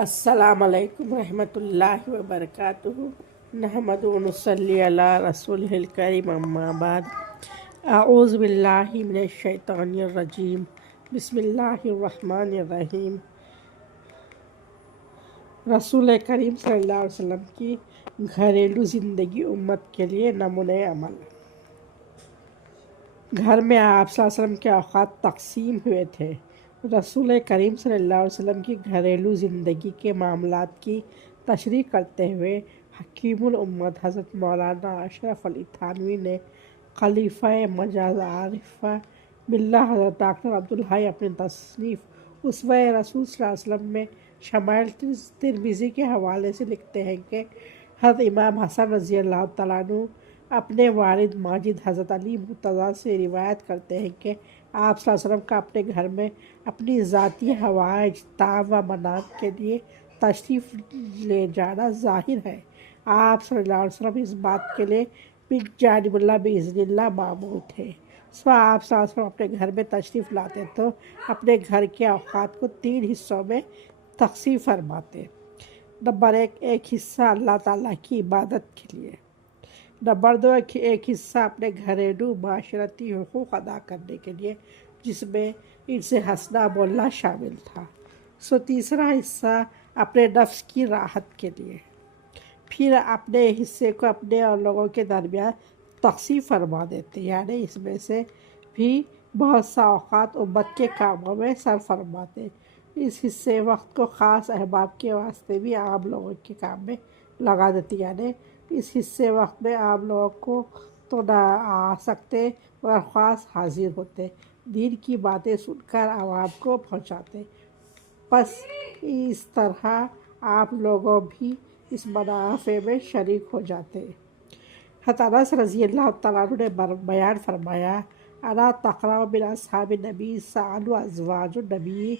السلام علیکم ورحمۃ اللہ وبرکاتہ۔ نحمد و نصلی علی رسول الکریم، اما بعد۔ اعوذ باللہ من الشیطان الرجیم، بسم اللہ الرحمن الرحیم۔ رسول کریم صلی اللہ علیہ وسلم کی گھریلو زندگی امت کے لیے نمونۂ عمل۔ گھر میں آپ صلی اللہ علیہ وسلم کے اوقات تقسیم ہوئے تھے۔ رسول کریم صلی اللہ علیہ وسلم کی گھریلو زندگی کے معاملات کی تشریح کرتے ہوئے حکیم الامت حضرت مولانا اشرف علی تھانوی نے خلیفہ مجاز عارفہ باللہ حضرت ڈاکٹر عبدالحی اپنی تصنیف اسوہ رسول صلی اللہ علیہ وسلم میں شمائل ترمذی کے حوالے سے لکھتے ہیں کہ حضرت امام حسن رضی اللہ تعالیٰ عنہ اپنے والد ماجد حضرت علی مرتضیٰ سے روایت کرتے ہیں کہ آپ صلی اللہ علیہ وسلم کا اپنے گھر میں اپنی ذاتی حوائج طعام و منام کے لیے تشریف لے جانا ظاہر ہے۔ آپ صلی اللہ علیہ وسلم اس بات کے لیے من جانب اللہ باذن اللہ مامور تھے۔ آپ صلی اللہ علیہ وسلم اپنے گھر میں تشریف لاتے تو اپنے گھر کے اوقات کو 3 حصوں میں تقسیم فرماتے۔ نمبر 1، ایک حصہ اللہ تعالیٰ کی عبادت کے لیے۔ نمبر 2، ایک حصہ اپنے گھریلو معاشرتی حقوق ادا کرنے کے لیے، جس میں ان سے ہنسنا بولنا شامل تھا۔ تیسرا حصہ اپنے نفس کی راحت کے لیے۔ پھر اپنے حصے کو اپنے اور لوگوں کے درمیان تقسیم فرما دیتے، یعنی اس میں سے بھی بہت سا اوقات امت کے کاموں میں صرف فرماتے۔ اس حصے وقت کو خاص احباب کے واسطے بھی عام لوگوں کے کام میں لگا دیتے، یعنی اس حصے وقت میں عام لوگوں کو تو نہ آ سکتے مگر خاص حاضر ہوتے، دین کی باتیں سن کر عوام کو پہنچاتے۔ پس اس طرح آپ لوگوں بھی اس منافع میں شریک ہو جاتے۔ حضرت انس رضی اللہ تعالیٰ عنہ نے بیان فرمایا، انا تقرأ من اصحاب النبی سألوا ازواج النبی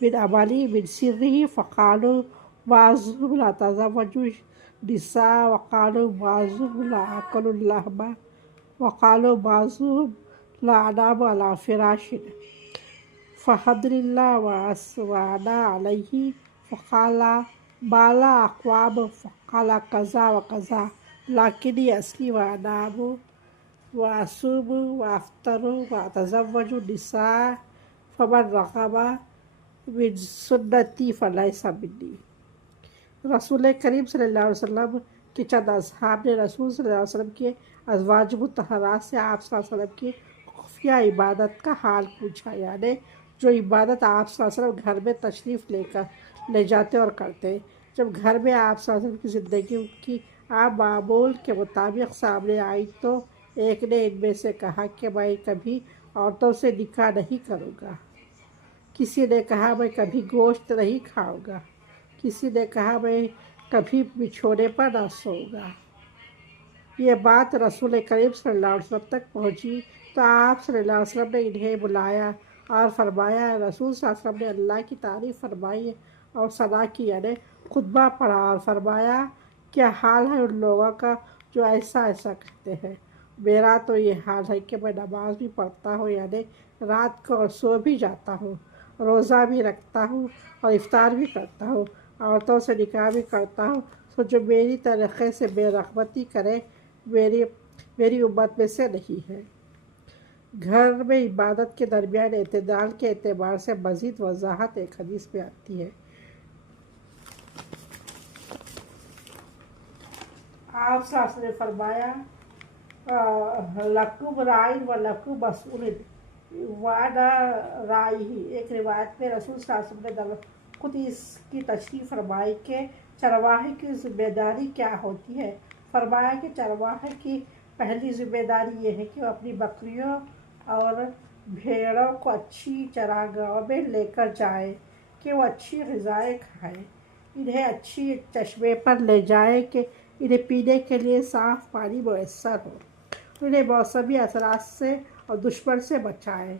من عملی من سرہ فقالوا بعضهم لا تزوج النساء وقالوا بعضهم لا آكل اللحم وقالوا بعضهم لا أنام على فراش فحمد الله وأنا عليه فقال ما لا أقوام فقال كذا وكذا لكني أصلي وأنام وأصوم وأفطر وأتزوج النساء فمن رغب من سنتي فليس مني۔ رسول کریم صلی اللہ علیہ وسلم کے چند اصحاب نے رسول صلی اللہ علیہ وسلم کے ازواج مطہرات سے آپ صلی اللہ علیہ وسلم کی خفیہ عبادت کا حال پوچھا، یعنی جو عبادت آپ صلی اللہ علیہ وسلم گھر میں تشریف لے جاتے اور کرتے۔ جب گھر میں آپ صلی اللہ علیہ وسلم کی زندگی کی عام معمول کے مطابق سامنے آئی تو ایک نے ان میں سے کہا کہ میں کبھی عورتوں سے نکاح نہیں کروں گا، کسی نے کہا میں کبھی گوشت نہیں کھاؤں گا، کسی نے کہا میں کبھی بچھونے پر نہ سوؤں گا۔ یہ بات رسول کریم صلی اللہ علیہ وسلم تک پہنچی تو آپ صلی اللہ علیہ وسلم نے انہیں بلایا اور فرمایا، رسول صلی اللہ علیہ وسلم نے اللہ کی تعریف فرمائی اور ثنا کی، یعنی خطبہ پڑھا اور فرمایا، کیا حال ہے ان لوگوں کا جو ایسا کہتے ہیں؟ میرا تو یہ حال ہے کہ میں نماز بھی پڑھتا ہوں، یعنی رات کو، اور سو بھی جاتا ہوں، روزہ بھی رکھتا ہوں اور افطار بھی کرتا ہوں، عورتوں سے نکاح بھی کرتا ہوں، تو جو میری طریقے سے بے رغبتی کرے میری امت میں سے نہیں ہے۔ گھر میں عبادت کے درمیان اعتدال کے اعتبار سے مزید وضاحت ایک حدیث میں آتی ہے۔ آپ صلی اللہ علیہ وسلم نے فرمایا، لکم رائن و لکم مسئول وانا رائی۔ ایک روایت میں رسول صلی اللہ علیہ وسلم نے خود اس کی تشریح فرمائی کہ چرواہے کی ذمہ داری کیا ہوتی ہے۔ فرمایا کہ چرواہے کی پہلی ذمہ داری یہ ہے کہ وہ اپنی بکریوں اور بھیڑوں کو اچھی چراگاہوں میں لے کر جائے کہ وہ اچھی غذائیں کھائیں، انہیں اچھی چشمے پر لے جائے کہ انہیں پینے کے لیے صاف پانی میسر ہو، انہیں موسمی اثرات سے اور دشمن سے بچائے۔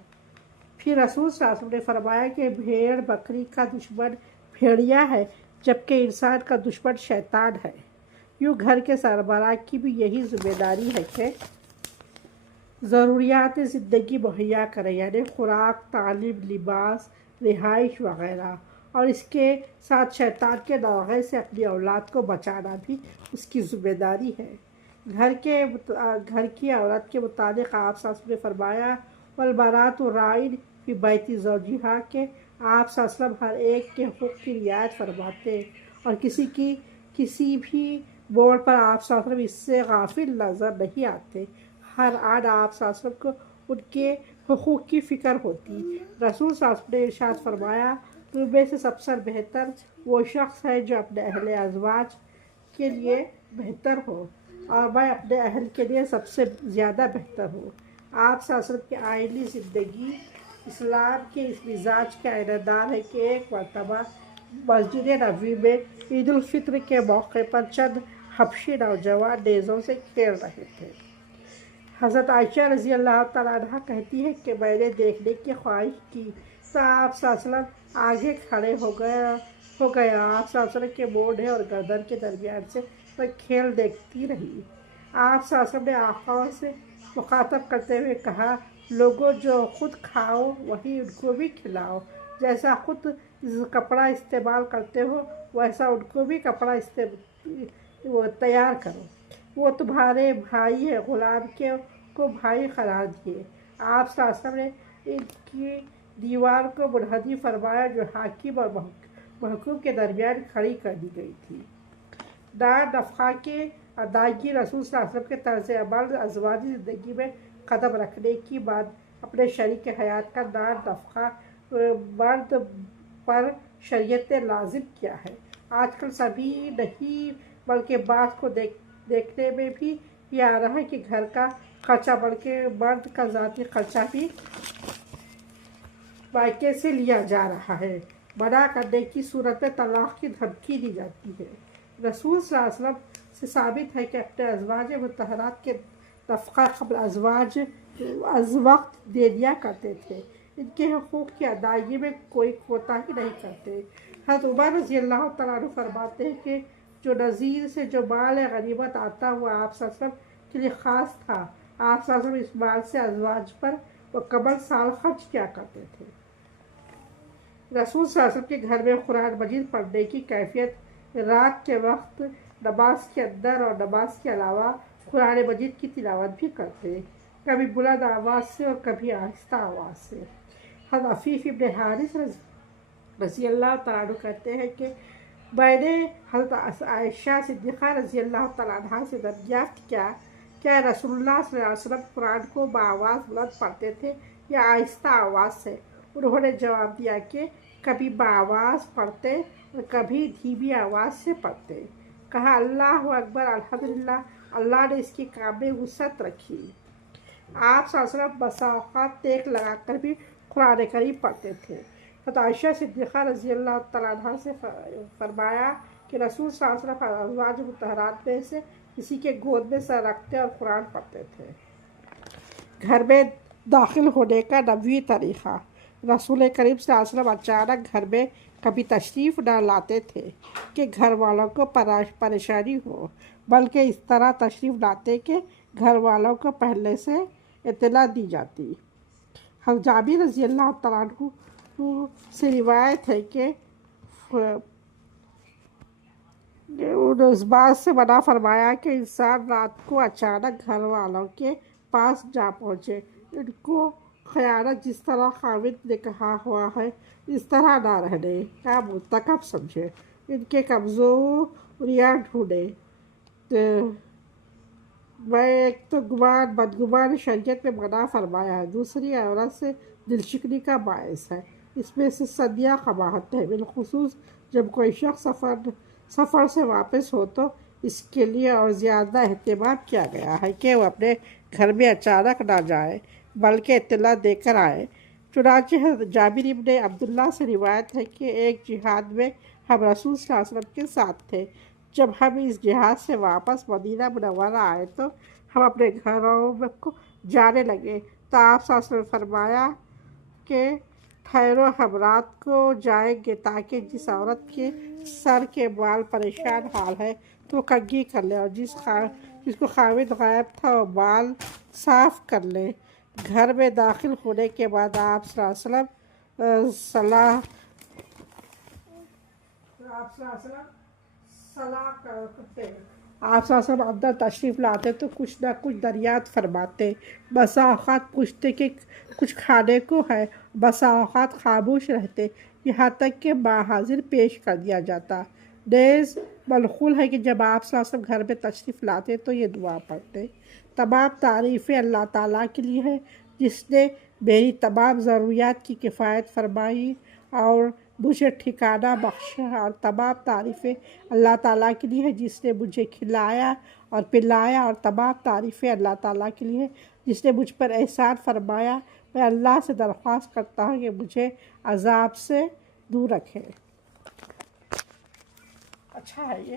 پھر رسول صلی اللہ علیہ وسلم نے فرمایا کہ بھیڑ بکری کا دشمن بھیڑیا ہے، جبکہ انسان کا دشمن شیطان ہے۔ یوں گھر کے سربراہ کی بھی یہی ذمہ داری ہے کہ ضروریات زندگی مہیا کرے، یعنی خوراک، تعلیم، لباس، رہائش وغیرہ، اور اس کے ساتھ شیطان کے داغے سے اپنی اولاد کو بچانا بھی اس کی ذمہ داری ہے۔ گھر کی عورت کے متعلق آپ صلی اللہ علیہ وسلم نے فرمایا والمرأۃ راعٍ فی بیت زوجہا کہ آپ صلی اللہ علیہ وسلم ہر ایک کے حقوق کی رعایت فرماتے اور کسی بھی موڑ پر آپ صلی اللہ علیہ وسلم اس سے غافل نظر نہیں آتے۔ ہر آن آپ صلی اللہ علیہ وسلم کو ان کے حقوق کی فکر ہوتی۔ رسول صلی اللہ علیہ وسلم نے ارشاد فرمایا تم میں سے سب سے بہتر وہ شخص ہے جو اپنے اہل ازواج کے لیے بہتر ہو اور میں اپنے اہل کے لیے سب سے زیادہ بہتر ہوں۔ آپ صلی اللہ علیہ وسلم کی آئینی زندگی اسلام کے اس مزاج کا عینہ دار ہے کہ ایک مرتبہ مسجد نبوی میں عید الفطر کے موقع پر چند حبشی نوجوان نیزوں سے کھیل رہے تھے۔ حضرت عائشہ رضی اللہ تعالیٰ عنہ کہتی ہے کہ میں نے دیکھنے کی خواہش کی تو آپ صلی اللہ علیہ وسلم آگے کھڑے ہو گیا۔ آپ صلی اللہ علیہ وسلم کے موڑھے اور گردن کے درمیان سے میں کھیل دیکھتی رہی۔ آپ صلی اللہ علیہ وسلم نے آقا سے مخاطب کرتے ہوئے کہا لوگوں جو خود کھاؤ وہی ان کو بھی کھلاؤ، جیسا خود کپڑا استعمال کرتے ہو ویسا ان کو بھی کپڑا تیار کرو۔ وہ تمہارے بھائی ہے، غلام کو بھائی قرار دیے۔ آپ صلی اللہ علیہ وسلم نے ان کی دیوار کو منحدر فرمایا جو حاکم اور محکوم کے درمیان کھڑی کر دی گئی تھی۔ دار نفقہ کی ادائیگی رسول صلی اللہ علیہ وسلم کے طرز عمل ازواجی زندگی میں قدم رکھنے کے بعد اپنے شریک حیات کا دار نفقہ مرد پر شریعت نے لازم کیا ہے۔ آج کل سبھی نہیں بلکہ بعض کو دیکھنے میں بھی یہ آ رہا ہے کہ گھر کا خرچہ بلکہ مرد کا ذاتی خرچہ بھی مائکے سے لیا جا رہا ہے۔ منع کرنے کی صورت میں طلاق کی دھمکی دی جاتی ہے۔ رسول صلی اللہ علیہ وسلم سے ثابت ہے کہ اپنے ازواج مطہرات کے نفقہ قبل از وقت دے دیا کرتے تھے، ان کے حقوق کی ادائیگی میں کوئی کوتاہی نہیں کرتے۔ حضرت عمر رضی اللہ تعالیٰ عنہ فرماتے ہیں کہ جو نذیر سے جو مال غنیمت آتا وہ آپ صلی اللہ علیہ وسلم کے لیے خاص تھا۔ آپ صلی اللہ علیہ وسلم اس مال سے ازواج پر مکمل سال خرچ کیا کرتے تھے۔ رسول صلی اللہ علیہ وسلم کے گھر میں قرآن مجید پڑھنے کی کیفیت رات کے وقت نماز کے اندر اور نماز کے علاوہ قرآن مجید کی تلاوت بھی کرتے، کبھی بلند آواز سے اور کبھی آہستہ آواز سے۔ حضرت عفیف ابن حارث رضی اللہ تعالیٰ عنہ کہتے ہیں کہ میں نے حضرت عائشہ صدیقہ رضی اللہ تعالیٰ عنہ سے دریافت کیا رسول اللہ صلی اللہ علیہ وسلم قرآن کو بآواز بلند پڑھتے تھے یا آہستہ آواز سے؟ انہوں نے جواب دیا کہ کبھی بآواز پڑھتے اور کبھی دھیمی آواز سے پڑھتے۔ کہا اللہ اکبر، الحمدللہ، اللہ نے اس کے کام میں وسعت رکھی۔ آپ صلی اللہ علیہ وسلم بسا اوقات ٹیک لگا کر بھی قرآن کریم پڑھتے تھے۔ حضرت عائشہ صدیقہ رضی اللہ تعالیٰ عنہ سے فرمایا کہ رسول صلی اللہ علیہ وسلم ازواج مطہرات میں سے کسی کے گود میں سر رکھتے اور قرآن پڑھتے تھے۔ گھر میں داخل ہونے کا نبوی طریقہ۔ رسول کریم صلی اللہ علیہ وسلم اچانک گھر میں کبھی تشریف نہ لاتے تھے کہ گھر والوں کو پریشانی ہو، بلکہ اس طرح تشریف لاتے کہ گھر والوں کو پہلے سے اطلاع دی جاتی۔ حضرت جابر رضی اللہ تعالیٰ عنہ سے روایت ہے کہ اس بات سے منع فرمایا کہ انسان رات کو اچانک گھر والوں کے پاس جا پہنچے، ان کو خیانت جس طرح خاوند نے کہا ہوا ہے اس طرح نہ رہنے کا مرتکب سمجھے، ان کے کمزوریاں ڈھونڈے۔ میں ایک تو بدگمان شریعت میں منع فرمایا ہے، دوسری عورت سے دل شکنی کا باعث ہے، اس میں سے صدیہ قباحت ہے، بالخصوص جب کوئی شخص سفر سے واپس ہو تو اس کے لیے اور زیادہ اہتمام کیا گیا ہے کہ وہ اپنے گھر میں اچانک نہ جائے بلکہ اطلاع دے کر آئے۔ چنانچہ حضرت جابر ابن عبداللہ سے روایت ہے کہ ایک جہاد میں ہم رسول صلی اللہ علیہ وسلم کے ساتھ تھے۔ جب ہم اس جہاد سے واپس مدینہ منورہ آئے تو ہم اپنے گھروں کو جانے لگے تو آپ صلی اللہ علیہ وسلم نے فرمایا کہ ٹھہرو، ہم رات کو جائیں گے تاکہ جس عورت کے سر کے بال پریشان حال ہے تو وہ کنگھی کر لے اور جس کو خاوند غائب تھا وہ بال صاف کر لے۔ گھر میں داخل ہونے کے بعد آپ صلی اللہ علیہ وسلم آپ صلی اللہ علیہ وسلم صلاح کرتے ہیں، آپ صلی اللہ علیہ وسلم اندر تشریف لاتے تو کچھ نہ کچھ دریافت فرماتے، بسا اوقات پوچھتے کہ کچھ کھانے کو ہے، بسا اوقات خاموش رہتے، یہاں تک کہ حاضر پیش کر دیا جاتا۔ نیز منقول ہے کہ جب آپ صلی اللہ علیہ وسلم گھر میں تشریف لاتے تو یہ دعا پڑھتے: تمام تعریفیں اللہ تعالیٰ کے لیے ہیں جس نے میری تمام ضروریات کی کفایت فرمائی اور مجھے ٹھکانہ بخشا، اور تمام تعریفیں اللہ تعالیٰ کے لیے ہیں جس نے مجھے کھلایا اور پلایا، اور تمام تعریفیں اللہ تعالیٰ کے لیے ہیں جس نے مجھ پر احسان فرمایا۔ میں اللہ سے درخواست کرتا ہوں کہ مجھے عذاب سے دور رکھے۔ اچھا ہے یہ۔